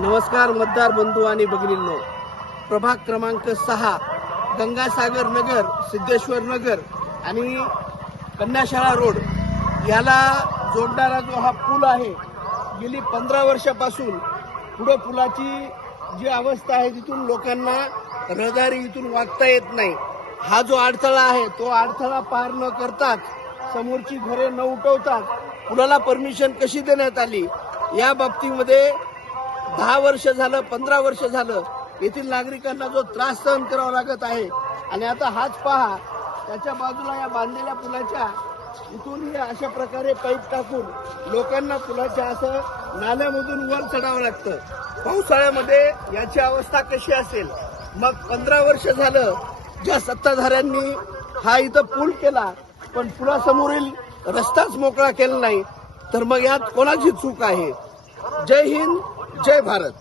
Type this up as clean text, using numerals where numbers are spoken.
नमस्कार मतदार बंधू आणि भगिनींनो, प्रभाग क्रमांक 6 गंगासागर नगर, सिद्धेश्वर नगर आणि कन्याशाळा रोड याला जोडणारा जो हा पूल आहे, गेली 15 वर्षापासून पुढे पुलाची जी अवस्था आहे तिथून लोकांना रहदारी इथून वागता येत नाही। हा जो अडथळा आहे तो अडथळा पार न करताच समोरची घरे न उठवतात पुलाला परमिशन कशी देण्यात आली या बाबतीमध्ये 10 वर्ष झालं, 15 वर्ष झालं येथील नागरिकांना जो त्रास सहन करावा लागत आहे। आणि आता हाच पहा, त्याच्या बाजूला या बांधलेल्या पुलाच्या इथून अशा प्रकारे पाईप टाकून लोकांना पुलाच्या असं नाल्यामधून वर चढावं लागतं। पावसाळ्यामध्ये याची अवस्था कशी असेल? मग 15 वर्ष झालं ज्या सत्ताधाऱ्यांनी हा इथं पूल केला पण पुलासमोरील रस्ताच मोकळा केला नाही, तर मग यात कोणाची चूक आहे? जय हिंद, जय भारत।